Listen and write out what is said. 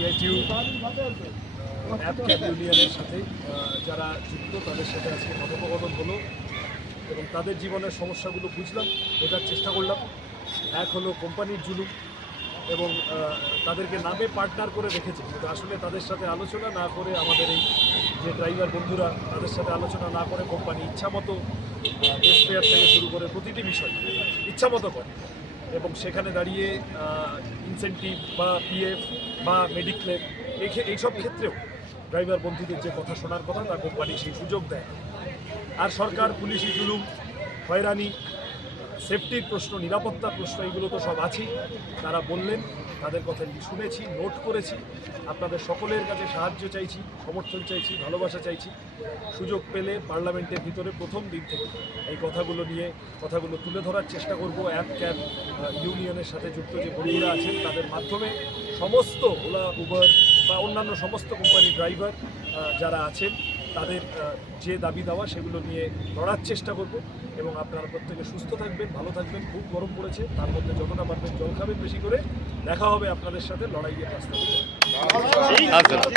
CITU ইউনিয়নের সাথে যারা যুক্ত, তাদের সাথে আজকে কথোপকথন হলো এবং তাদের জীবনের সমস্যাগুলো বুঝলাম, বোঝার চেষ্টা করলাম। এক হলো কোম্পানির জুলুম এবং তাদেরকে নামে পার্টনার করে রেখেছে। কিন্তু আসলে তাদের সাথে আলোচনা না করে আমাদের এই যে ড্রাইভার বন্ধুরা, তাদের সাথে আলোচনা না করে কোম্পানি ইচ্ছামতো বেস্ট থেকে শুরু করে প্রতিটি বিষয় ইচ্ছামতো করে। এবং সেখানে দাঁড়িয়ে ইনসেন্টিভ বা পিএফ বা মেডিক্লেম এইসব ক্ষেত্রেও ড্রাইভার বন্ধুদের যে কথা শোনার কথা তা কোম্পানি সেই সুযোগ দেয়। আর সরকার, পুলিশি জুলুম হয়রানি সেফটির প্রশ্ন নিরাপত্তার প্রশ্ন, এগুলো তো সব আছেই। তারা বললেন, তাদের কথা শুনেছি, নোট করেছি। আপনাদের সকলের কাছে সাহায্য চাইছি, সমর্থন চাইছি, ভালোবাসা চাইছি। সুযোগ পেলে পার্লামেন্টের ভিতরে প্রথম দিন থেকে এই কথাগুলো নিয়ে, কথাগুলো তুলে ধরার চেষ্টা করব। অ্যাপ ক্যাব ইউনিয়নের সাথে যুক্ত যে বন্ধুরা আছেন, তাদের মাধ্যমে সমস্ত ওলা, উবার বা অন্যান্য সমস্ত কোম্পানির ড্রাইভার যারা আছেন তাদের যে দাবি দেওয়া সেগুলো নিয়ে লড়ার চেষ্টা করব এবং আপনারা প্রত্যেকে সুস্থ থাকবেন ভালো থাকবেন খুব গরম পড়েছে তার মধ্যে যতটা পারবেন জল খাবেন বেশি করে দেখা হবে আপনাদের সাথে লড়াইয়ের রাস্তা আচ্ছা